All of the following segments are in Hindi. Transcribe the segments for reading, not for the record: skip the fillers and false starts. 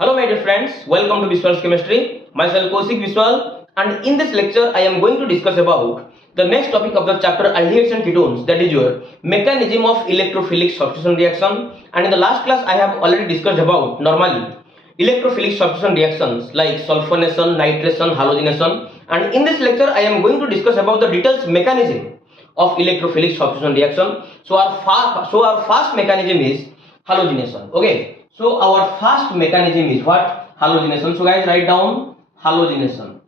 Hello my dear friends, welcome to Visual's Chemistry. Myself Kosik Visual, and in this lecture I am going to discuss about the next topic of the chapter aldehydes and ketones, that is your mechanism of electrophilic substitution reaction. And in the last class I have already discussed about normally electrophilic substitution reactions like sulfonation, nitration, halogenation, and in this lecture I am going to discuss about the details mechanism of electrophilic substitution reaction. So our first mechanism is halogenation. Okay, so our first mechanism is what? Halogenation. So guys, write down halogenation.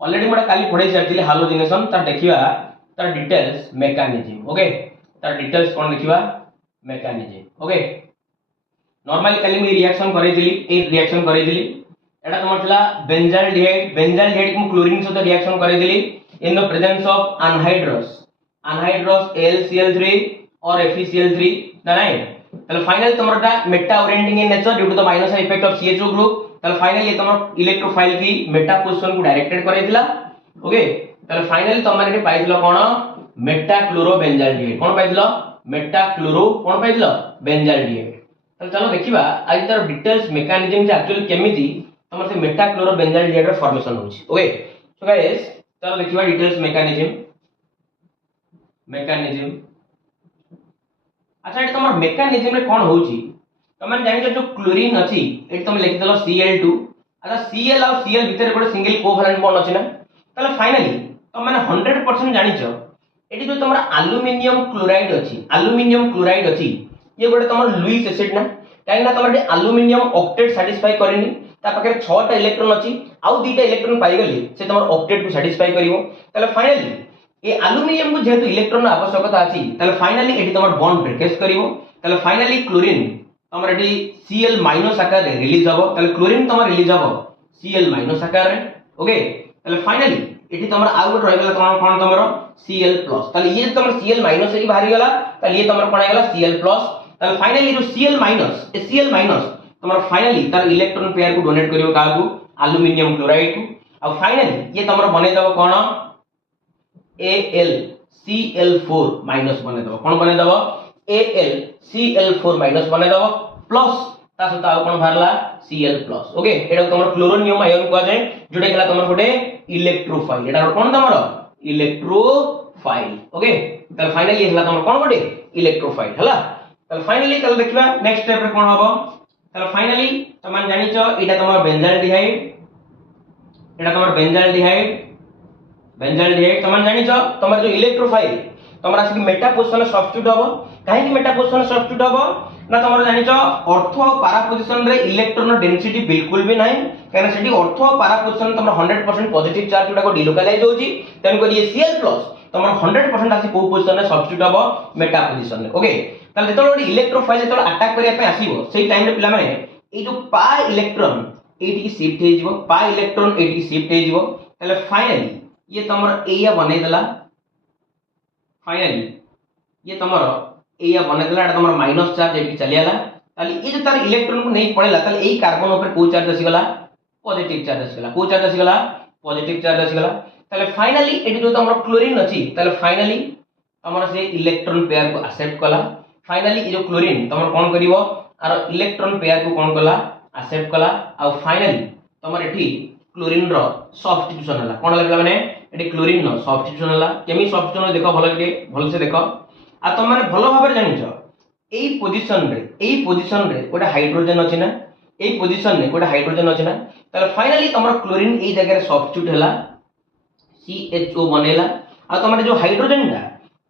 Already मोटा काली पढ़ाई सारी halogenation तार देखिवा तार details mechanism. Okay, तार details कौन देखिवा mechanism. Okay, normally काली मैं reaction करे दिली, एक reaction करे दिली. एटा तुम्हारे चला benzaldehyde को chlorine से तो reaction करे दिली in the presence of anhydrous AlCl3 or FeCl3. Right? তাহলে ফাইনালি তোমারটা meta orienting in nature due to the minus effect of CHO group. তাহলে ফাইনালি তোমার ইলেক্ট্রোফাইল কি মেটা পজিশন কো ডাইরেক্টেড করাইছিলা. ওকে, তাহলে ফাইনালি তোমার এটি পাইছিল কোন মেটা ক্লোরোবেনজালডিহাইড. কোন পাইছিল? মেটা ক্লোরো কোন পাইছিল? বেনজালডিহাইড. তাহলে চলো দেখিবা আজ তার ডিটেইলস মেকানিজম যে एक्चुअली কেমিতি তোমার সে মেটা ক্লোরোবেনজালডিহাইড এর ফর্মেশন হচ্ছে. ওকে, সো গাইস চলো দেখিবা ডিটেইলস মেকানিজম. अच्छा ये तमर मेकानिज्म रे कोन होची तमन जानि जो क्लोरीन अछि एटी तम लिखि देलो Cl2. अच्छा Cl और Cl भीतर गोटे सिंगल कोवैलेंट बॉन्ड अछि ना. तले फाइनली तम माने 100% जानि छ एटी जो तमर एल्युमिनियम क्लोराइड अछि ये गोटे तमर लुईस एसिड ना. काहे ना तमर एल्युमिनियम ऑक्टेट सैटिस्फाई करेनी. ता पाखे 6 टा इलेक्ट्रॉन अछि आउ 2 टा इलेक्ट्रॉन पाई गली से तमर ऑक्टेट को सैटिस्फाई करिवो. तले फाइनली ये एल्युमिनियम को जेहेतु इलेक्ट्रॉन आवश्यकता अछि तले फाइनली एटी तमर बॉन्ड ब्रेकेज करिवो. तले फाइनली क्लोरीन तमर एटी Cl- आकार रे रिलीज हबो. तले क्लोरीन तमर रिलीज हबो Cl- आकार रे. ओके, तले फाइनली एटी तमर आउ गोट रहि गेला तमर कोन तमर Cl+. तले ये तमर Cl- से बाहरी गेला तले ये तमर कोन गेला Cl+. तले फाइनली जो Cl- तमर फाइनली तार इलेक्ट्रॉन पेयर को डोनेट करिवो कागु एल्युमिनियम क्लोराइड को. और फाइनली ये तमर बने दबो कोन AlCl4- बने दबो. कोन बने दबो AlCl4- बने दबो प्लस ता सता आ कोन भारला Cl+. ओके, एटा तमर क्लोरोनियम आयन को जाय जोडे गेला तमर गोटे इलेक्ट्रोफाइल. एटा कोन तमर इलेक्ट्रोफाइल. ओके, त फाइनली हला तमर कोन गोटे इलेक्ट्रोफाइल हला. त फाइनली तल देखबा नेक्स्ट स्टेप रे कोन हबो. त फाइनली तमन जानि छ एटा तमर बेंजाल्डिहाइड तमन जानि छ तमर जो इलेक्ट्रोफाइल तमर आसी मेटा पोजीशन सब्स्टिट्यूट हबो. काहे कि मेटा पोजीशन सब्स्टिट्यूट हबो ना तमर जानि छ ऑर्थो और पैरा पोजीशन रे इलेक्ट्रॉन डेंसिटी बिल्कुल भी नाही. काहे सेठी ऑर्थो और पैरा पोजीशन तमर 100% पॉजिटिव चार्ज जोटा को डिलोकलाइज होची. तन को ये Cl+ तमर 100% आसी को पोजीशन रे सब्स्टिट्यूट हबो मेटा पोजीशन रे. ओके, ताले जेतो इलेक्ट्रोफाइल जेतो अटैक करिया पे आसीबो सेही टाइम रे पिला माने ए जो पा इलेक्ट्रॉन एटी शिफ्ट हे जिवो, पा इलेक्ट्रॉन एटी शिफ्ट हे जिवो. ताले फाइनली ये तमर एया बने देला. फाइनली ये तमर एया बने देला एटा तमर माइनस चार्ज एटी चली आला. ताली ये जो तार इलेक्ट्रॉन को नहीं पड़ेला ताले एई कार्बन ऊपर को चार्ज आसी गला पॉजिटिव चार्ज आसी गला. को चार्ज आसी गला पॉजिटिव चार्ज आसी गला. ताले फाइनली एटी जो तमर क्लोरीन अछि ताले फाइनली तमर से इलेक्ट्रॉन पेयर को एक्सेप्ट कला. फाइनली ये जो क्लोरीन तमर कोन करिवो आर इलेक्ट्रॉन पेयर को कोन कला एक्सेप्ट कला. आ फाइनली तमर एठी क्लोरीन रो सब्स्टिट्यूशन हला. कोन हला माने एटी क्लोरीन नो सब्स्टिट्यूशन हला. केमी सब्स्टिट्यूशन देखो भल से देखो आ तुम माने भलो भाबरे जानि छ एई पोजीशन रे गोटे हाइड्रोजन अछि ना. एई पोजीशन रे गोटे हाइड्रोजन अछि ना. तले फाइनली तमर क्लोरीन एई जगह रे सब्स्टिट्यूट हला CHO बनेला. आ तमर जो हाइड्रोजन दा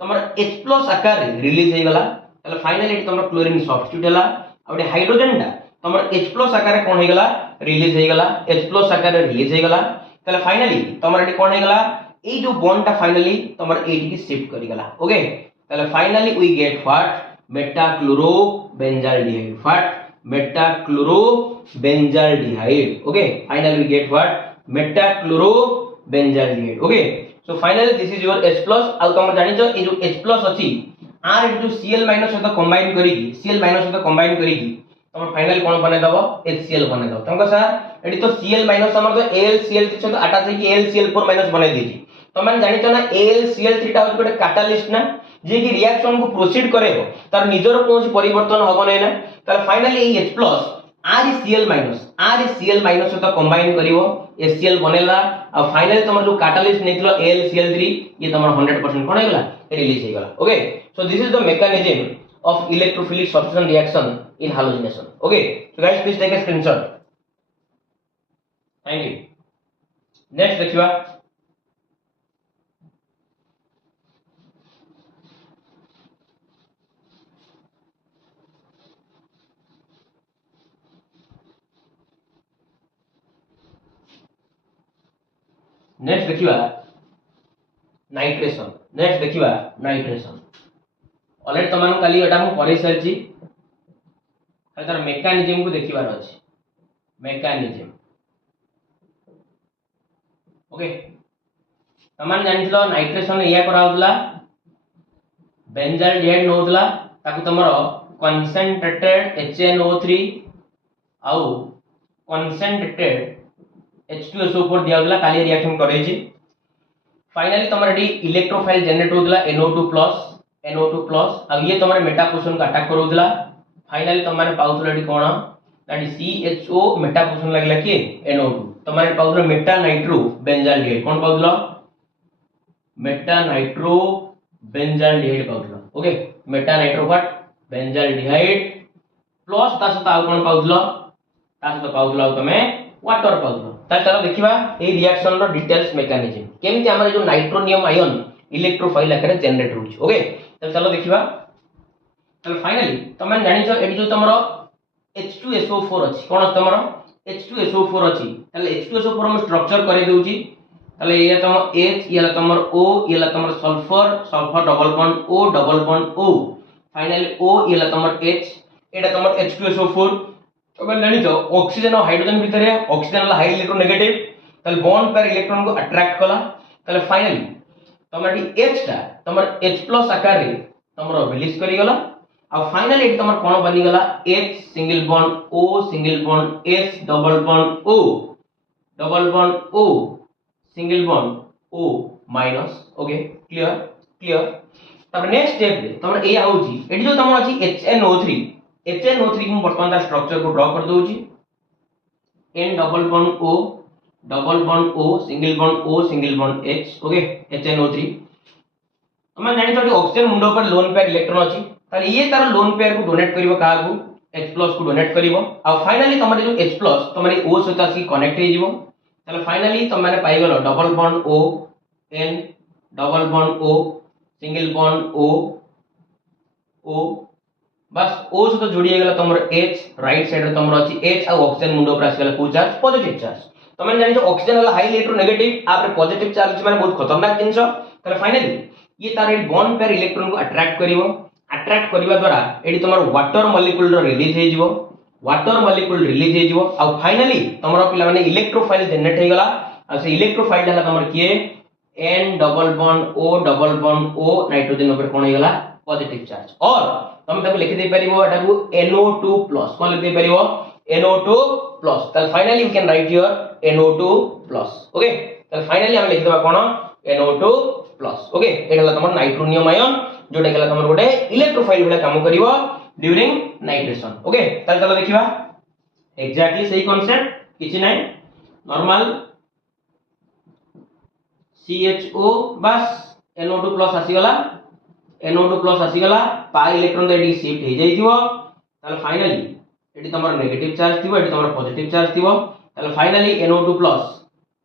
तमर H+ आकार रे रिलीज हे गला. तले फाइनली तमर क्लोरीन सब्स्टिट्यूट हला. आ गोटे हाइड्रोजन दा तमर H+ आकार रे कोन हे गला रिलीज हे गला. H+ आकार रे रिलीज हे गला. तले फाइनली तमर एटी कोन हे गला ए जो बॉन्ड टा फाइनली तमर एटी की शिफ्ट करी गला. ओके, तले finally we get what meta chlorobenzaldehyde. Okay, finally we get what meta chlorobenzaldehyde. Okay, so finally this is your H+ आ तमर जानि छ ए जो H+ अछि आर एटी जो Cl- सहित कंबाइन करिकी तमर फाइनल कोन बने दबो HCl बने दबो. तमको सर एटी तो Cl- हमर तो AlCl3 सहित अटैच है कि AlCl4- बने दीजी. तमन जानि छ ना AlCl3 टा गोटे कैटालिस्ट ना जे कि रिएक्शन को प्रोसीड करेबो तार निजर कोन परिवर्तन हबो नै ना. तार फाइनली H+ ReCl माइनस सहित कंबाइन करिवो HCl बनेला आ फाइनली तमर जो कैटलिस्ट नेथिलो AlCl3 ये तमर 100% कोन हेगला रिलीज हेगला okay so this is the mechanism of electrophilic substitution reaction in halogenation okay so guys please take a screenshot thank you next देखिवा नेक्स्ट देखिवा नाइट्रेशन नेक्स्ट देखिवा नाइट्रेशन ऑलरेडी तमन काली एटा मु पढै सरछि खाली तार मेकानिज्म को देखिबार अछि मेकानिज्म ओके तमन जानिछलो नाइट्रेशन या करा होतला बेंजाल्डिहाइड नोतला ताकू तमरो कंसंट्रेटेड HNO3 आउ कंसंट्रेटेड H2SO4 दिया होतला काली रिएक्शन करै छी फाइनली तमर डी इलेक्ट्रोफाइल जनरेट होतला NO2+ अब ये तमरे मेटापोसन का अटैक करोदला फाइनली तमरे पाउथला डी कोन दैट इज CHO मेटापोसन लागला कि NO2 तमरे पाउथला मेटा नाइट्रो बेंजाल्डिहाइड कोन पाउथला मेटा नाइट्रो बेंजाल्डिहाइड पाउथला okay meta nitro what benzaldehyde plus ता सता आ कोन पाउथला ता सता पाउथला तमे वाटर पाउथला ता चलो देखिबा ए रिएक्शन रो डिटेल्स मेकैनिज्म केमति हमर जो नाइट्रोनियम आयन इलेक्ट्रोफाइल आकार जनरेट होउछ ओके तो चलो देखिबा तो फाइनली तमन जानि छ एडी जो तमरो H2SO4 अछि कोन अछि तमरो H2SO4 अछि तले H2SO4 हम स्ट्रक्चर करे देउची तले ये तम H येला तमर O येला तमर sulphur double bond O double bond O finally O येला तमर H एटा तमर H2SO4 तमन जानि छ ऑक्सीजन और हाइड्रोजन भितरे ऑक्सीजन ला हाई इलेक्ट्रोनेगेटिव तले बॉन्ड पर इलेक्ट्रॉन को अट्रैक्ट कला तले फाइनली तमर डी H टा तमर H+ आकार रे तमर रिलीज करी गला आ फाइनली एट तमर कोन बनी गला H single bond O single bond S double bond O single bond O minus okay clear तब नेक्स्ट स्टेप रे तमर ए आउची एटी जो तमर अछि HNO3 को वर्तमान ता स्ट्रक्चर को ड्रा कर दोउची N double bond O single bond H okay HNO3 हम जानि छ ऑक्सीजन मुंडो पर लोन पेयर इलेक्ट्रॉन अछि ताले ये तार लोन पेयर को डोनेट करिवो का को H+ को डोनेट करिवो आ फाइनली तमरे जो H+ तमरे O सहित आसी कनेक्ट हे जिवो ताले फाइनली तमरे पाइ गेलो double bond O N double bond O single bond O बस O सहित जोड़ी गेला तमर H राइट साइड रे तमर अछि H आ ऑक्सीजन मुंडो पर आसी गेला को चार्ज पॉजिटिव चार्ज तमन जानि छ ऑक्सीजन वाला हाई इलेक्ट्रोनेगेटिव आपरे पॉजिटिव चार्ज माने बहुत खतरनाक जिंस ताले फाइनली ये तार बॉन्ड पेयर इलेक्ट्रॉन को अट्रैक्ट करिवो अट्रैक्ट करबा द्वारा एडी तमर वाटर मॉलिक्यूल रो रिलीज हे जिवो आ फाइनली तमरो पिला माने इलेक्ट्रोफाइल जनरेट हे गला आ से इलेक्ट्रोफाइल हला तमर किए N double bond O nitrogen ऊपर कोन हे गला पॉजिटिव चार्ज और हम तब लिख दे परिबो एटा को NO2+ कोन लिख दे परिबो NO2+ त finally we can write here NO2+ okay त फाइनली हम लिख देबा कोन NO2+ ओके एटा तमर नाइट्रोनियम आयन जोटा गेला तमर गोटे इलेक्ट्रोफाइल भले काम करिवो ड्यूरिंग नाइट्रेशन ओके त चलो देखिबा एग्जैक्टली सही कांसेप्ट किछि नै नॉर्मल CHO बस NO2+ आसी गला पाई इलेक्ट्रॉन तो एडी शिफ्ट हे जाइथिवो ताले फाइनली एडी तमर नेगेटिव चार्ज थिवो एडी तमर पॉजिटिव चार्ज थिवो ताले फाइनली NO2+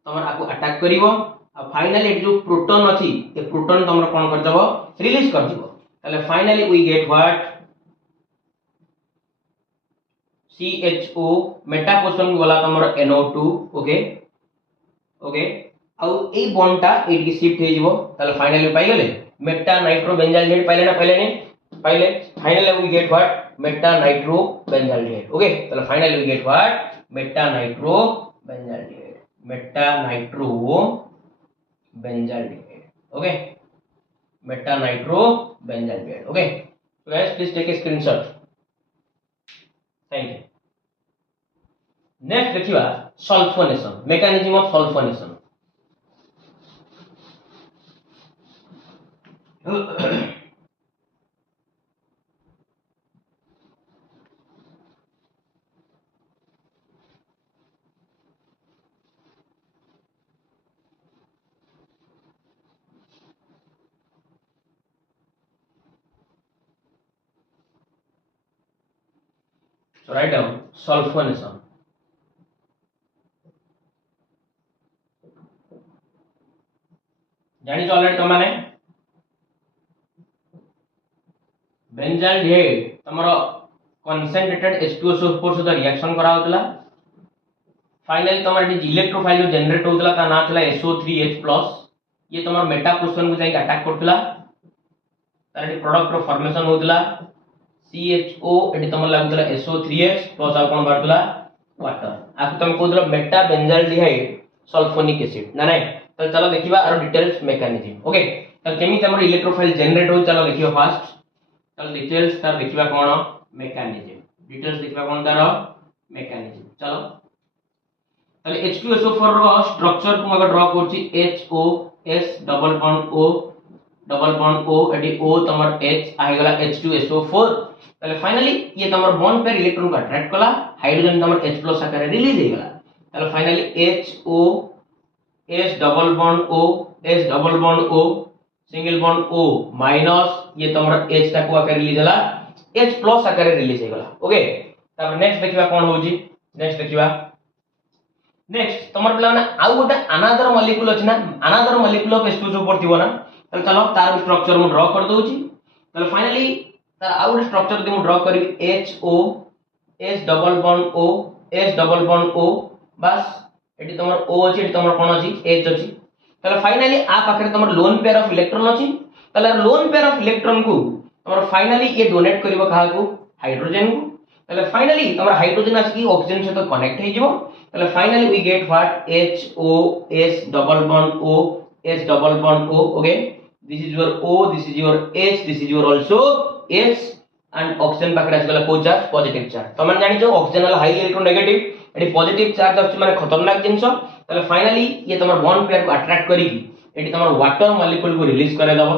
तमर आकु अटैक करिवो आ फाइनली एडी जो प्रोटॉन अछि ए प्रोटॉन तमर कोन कर देबो रिलीज कर दिबो ताले finally we get what CHO मेटापोसन वाला तमर NO2 ओके आ ए बॉन्ड ता एडी शिफ्ट हे जिवो ताले फाइनली पाइ गेले मेटा नाइट्रो बेंजाल्डिहाइड पाइले ना पाइले finally we get what meta nitro benzaldehyde okay ताले finally we get what meta nitro benzaldehyde okay meta nitro benzaldehyde okay so guys please take a screenshot thank you next देखिबा sulphonation mechanism of sulphonation So write down sulfonation. जानी ऑलरेडी तमाने बेंजाल्डिहाइड तमरो concentrated H2SO4 सहित रिएक्शन करा होतला फाइनली तमर इलेक्ट्रोफाइल जो जनरेट होतला ता ना थला SO3H+ ये तमर मेटा पोजीशन को जाई अटैक करतला तार प्रोडक्ट रो फॉर्मेशन होतला CHO एटी तमर लागतला SO3H+ आ कोन बारतला वाटर आकु तम कोदला मेटा बेंजाल्डिहाइड सल्फोनिक एसिड ना नहीं तो चलो देखिबा और डिटेल्स मैकेनिज्म ओके तो केमी तमर इलेक्ट्रोफाइल जनरेट हो चलो देखियो फास्ट चलो डिटेल्स तार देखिबा कोन मैकेनिज्म डिटेल्स देखिबा कोन तार मैकेनिज्म चलो ताले H2SO4 रो स्ट्रक्चर को मगर ड्रा करछि HOS डबल बॉन्ड O एडी O तमर H आ गेला H2SO4 ताले फाइनली ये तमर बॉन्ड पेयर इलेक्ट्रॉन को अट्रैक्ट कला हाइड्रोजन तमर H+ आकार रिलीज हे गेला ताले finally HO S double bond O single bond O minus ये तमरा H ता को आकार रिलीज होला H+ आकार रिलीज हे गला ओके तब नेक्स्ट देखिबा कोन होजी नेक्स्ट देखिबा नेक्स्ट तमर प्लान आ गोटे अनदर मॉलिक्यूल अछि ना अनदर मॉलिक्यूल ऑफ H2SO4 थिबो ना त चलो तार स्ट्रक्चर मु ड्रा कर दोछि तले फाइनली तार आ गोटे स्ट्रक्चर दि मु ड्रा करबी HO S double bond O बस एटी तमर O अछि एटी तमर कोन अछि H अछि तले फाइनली आ पाखरे तमर लोन पेयर ऑफ इलेक्ट्रॉन अछि तले लोन पेयर ऑफ इलेक्ट्रॉन को तमर फाइनली ये डोनेट करबो काहा को हाइड्रोजन को तले फाइनली तमर हाइड्रोजन आसी ऑक्सीजन से तो कनेक्ट हे जिवो तले finally we get what HOS double bond O okay this is your O this is your H this is your also S and oxygen पाखरे आसी गला को चार्ज पॉजिटिव चार्ज तमन जानि जो ऑक्सीजन वाला high electronegative eighty positive charge अछि माने खतरनाक जिंस तले फाइनली ये तमर बॉन्ड पेयर को अट्रैक्ट करिकी एटी तमर वाटर मॉलिक्यूल को रिलीज करे दबो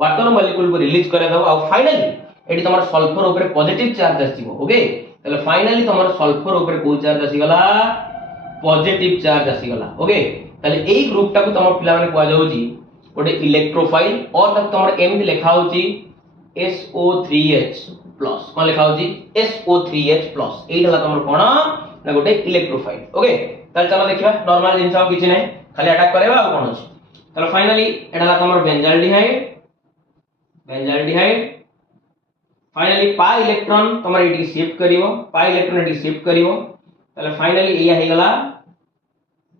वाटर मॉलिक्यूल को रिलीज करे दबो आ फाइनली एटी तमर सल्फर ऊपर पॉजिटिव चार्ज आसीबो ओके तले फाइनली तमर सल्फर ऊपर को चार्ज आसी गला पॉजिटिव चार्ज आसी गला ओके तले एई ग्रुप टा को तमर पिला माने कोआ जाउची गोटे इलेक्ट्रोफाइल और तक तमर एमडी लिखा होची SO3H+ कोन लिखा होची SO3H+ एई हला तमर कोन ना गोटे इलेक्ट्रोफाइल ओके ताल चलो देखिबा नॉर्मल जिंस आ किछि नै खाली अटैक करेबा आ कोन अछि चलो फाइनली एडला तमर बेंजाल्डिहाइड फाइनली पाई इलेक्ट्रॉन तमर एटी शिफ्ट करिवो पाई इलेक्ट्रॉन एटी शिफ्ट करिवो ताले फाइनली एया हे गला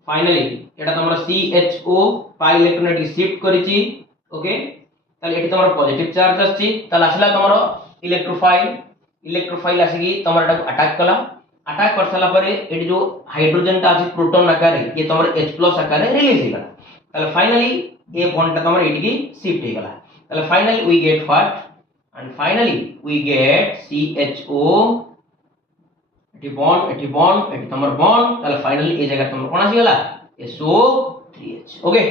फाइनली एटा तमर CHO पाई इलेक्ट्रॉन एटी शिफ्ट करिछि ओके ताले एटी तमर पॉजिटिव चार्ज आछि ताले आसला तमर इलेक्ट्रोफाइल आसीगी तमर एटा अटैक कला अटैक कर साला परे एटी जो हाइड्रोजन ता अछि प्रोटॉन आकार ये तमर H+ आकार रिलीज हे गला ताले फाइनली ए बॉन्ड ता तमर एटी की शिफ्ट हे गला ताले finally we get what and finally we get CHO एटी बॉन्ड एटी तमर बॉन्ड ताले फाइनली ए जगह तमर कोन आसी गला SO3H okay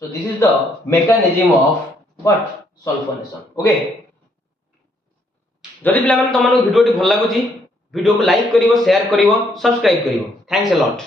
so this is the mechanism of what sulphonation okay जदि पिला माने तमन वीडियो टी भल लागुची वीडियो को लाइक करिवो शेयर करिवो सब्सक्राइब करिवो थैंक्स अ लॉट।